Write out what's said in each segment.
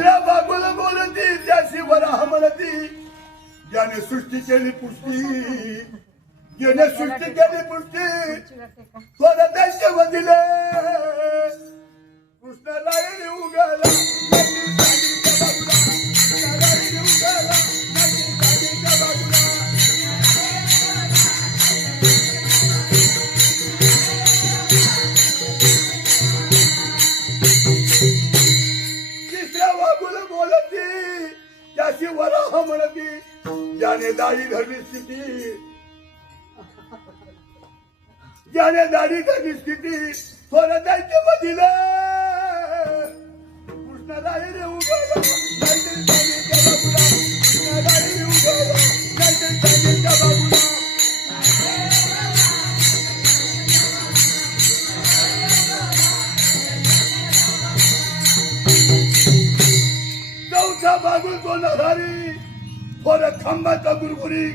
तिसऱ्या बाजूला बोलती त्याशी वराह म्हणती ज्याने सृष्टी केली पुष्टी ज्याने सृष्टी केली पुष्टी थोडं त्यांचे वदिले कृष्णाला उगाला वराह म्हणती ज्याने दाढी धरली स्थिती ज्याने दाढी धरली स्थिती थोडं त्यांच्या मधील कृष्णाला रे उगाला चौथा बाजू तो नधारी थोडं खंबाचा गुरगुरी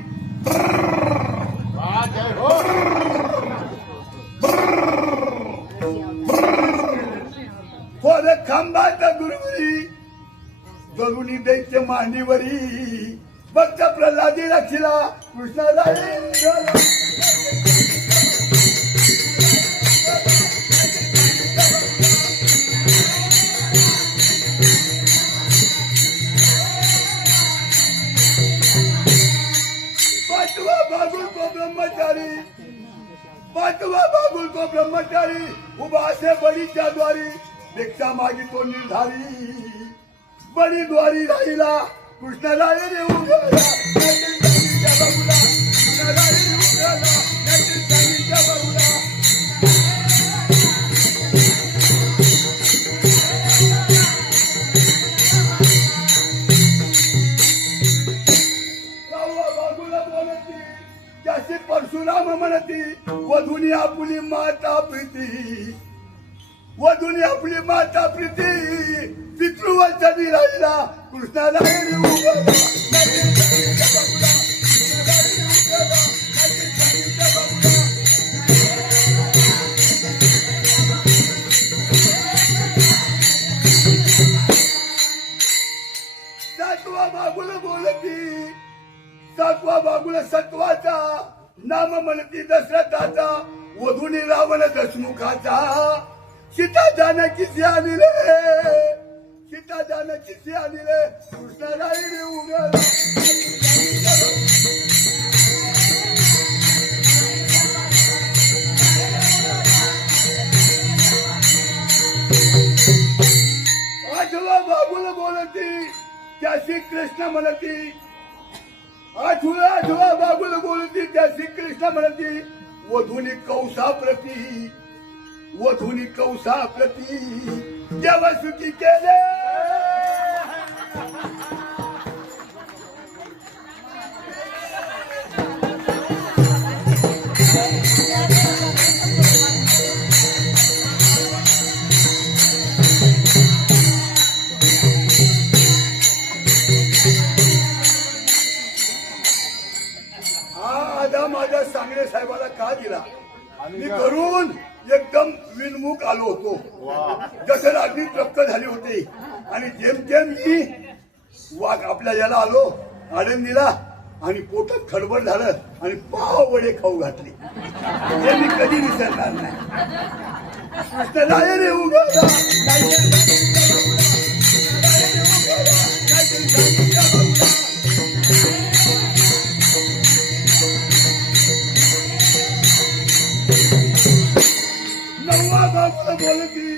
थोडं खंबाचा गुरगुरी जरुनी दैत्य मांडीवरी भक्त प्रल्हादी रक्षिला कृष्णाला पाचवा बाबुल को ब्रह्मचारी उभा असे बळीच्या द्वारी भिक्षा मागितो निर्धारी बळी द्वारी राहिला कृष्णाला रे उगाला परशुराम म्हणती वधुनी आपली माता प्रीती वधुनी आपली माता प्रीती पितृवचनी राहिला कृष्णाला सातवा बाबूला बोलती सातवा बाबूला सत्वाचा नाम म्हणती दशरथाचा वधुनी रावण दशमुखाचा सीता जानकीची आणले सीता जानकीची आणले कृष्णाला उगाला आठवा बाबूला बोलती त्याशी कृष्ण म्हणती आठवा बाबूला बोलती त्या श्रीकृष्ण म्हणती वधुनी कौसा प्रती जेव्हा सुखी केले माझ्या सांगणे साहेबाला का दिला मी घरून एकदम विनमुख आलो होतो जसं रात्री तृप्त झाली होती आणि जेमतेम मी वाघ आपल्या याला आलो आनंदीला आणि पोटात खडबड झालं आणि पाव वडे खाऊ घातले हे मी कधी विसरणार नाही कृष्णाला रे उगाला नववा बाबूला बोलती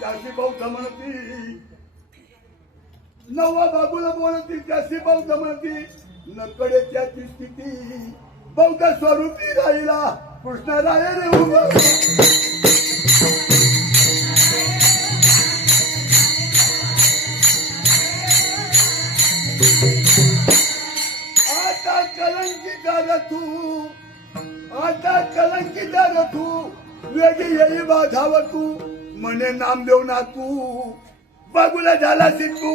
त्याशी बौद्ध म्हणती नववा बाबूला बोलती त्याशी बौद्ध म्हणती नकडे त्याची स्थिती बौद्ध स्वरूपी राहिला कृष्णाला रे उगाला आता कलंकिता रथू वेगी येई बाधाव तू मने नाम देऊ ना तू बागुला झाला तू